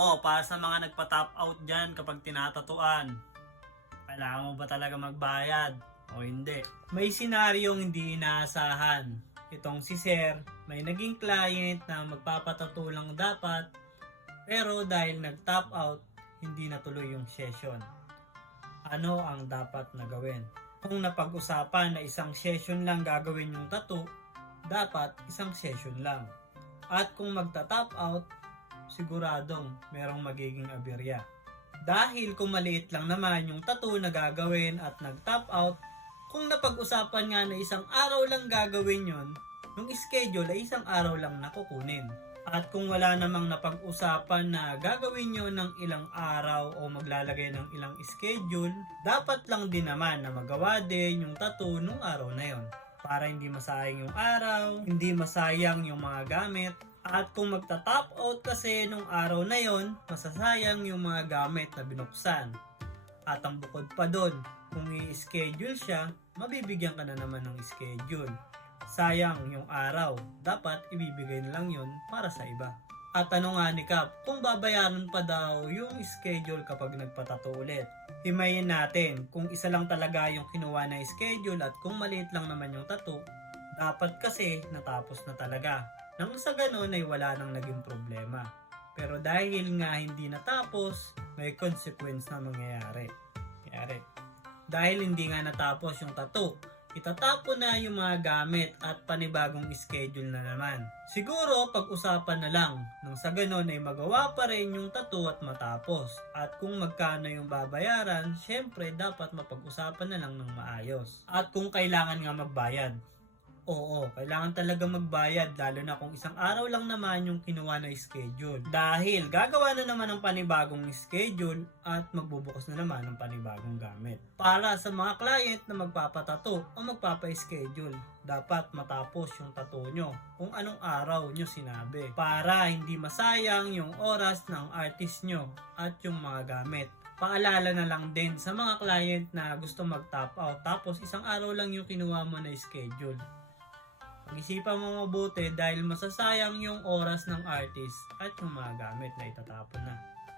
Para sa mga nagpa-top out dyan kapag tinatatuan, kailangan mo ba talaga magbayad o hindi? May senaryong hindi inaasahan. Itong si Sir, may naging client na magpapatato lang dapat, pero dahil nag-top out, hindi natuloy yung session. Ano ang dapat na gawin? Kung napag-usapan na isang session lang gagawin yung tattoo, dapat isang session lang. At kung magta-top out, siguradong merong magiging aberya. Dahil kung maliit lang naman yung tattoo na gagawin at nag-top out, kung napag-usapan nga na isang araw lang gagawin yon, yung schedule ay isang araw lang nakukunin. At kung wala namang napag-usapan na gagawin nyo ng ilang araw o maglalagay ng ilang schedule, dapat lang din naman na magawa din yung tattoo nung araw na yon. Para hindi masayang yung araw, hindi masayang yung mga gamit. At kung magta-top out kasi nung araw na yon, masasayang yung mga gamit na binuksan. At ang bukod pa doon, kung i-schedule siya, mabibigyan ka na naman ng schedule. Sayang yung araw, dapat ibibigay na lang yun para sa iba. At ano nga ni Cap, kung babayaran pa daw yung schedule kapag nagpatato ulit. Himayin natin kung isa lang talaga yung kinuha na schedule at kung maliit lang naman yung tattoo, dapat kasi natapos na talaga. Nang sa ganon ay wala nang naging problema. Pero dahil nga hindi natapos, may consequence na mangyayari. Dahil hindi nga natapos yung tattoo, itatapon na yung mga gamit at panibagong schedule na naman. Siguro pag-usapan na lang, nang sa ganon ay magawa pa rin yung tattoo at matapos. At kung magkano yung babayaran, syempre dapat mapag-usapan na lang ng maayos. At kung kailangan nga magbayad, kailangan talaga magbayad lalo na kung isang araw lang naman yung kinuha na schedule. Dahil gagawa na naman ng panibagong schedule at magbubukas na naman ng panibagong gamit. Para sa mga client na magpapatato o magpapa-schedule, dapat matapos yung tattoo nyo kung anong araw nyo sinabi. Para hindi masayang yung oras ng artist nyo at yung mga gamit. Paalala na lang din sa mga client na gusto mag-top out tapos isang araw lang yung kinuha mo na schedule. Pag-isipan mo mabuti dahil masasayang yung oras ng artist at yung mga gamit na itatapon na.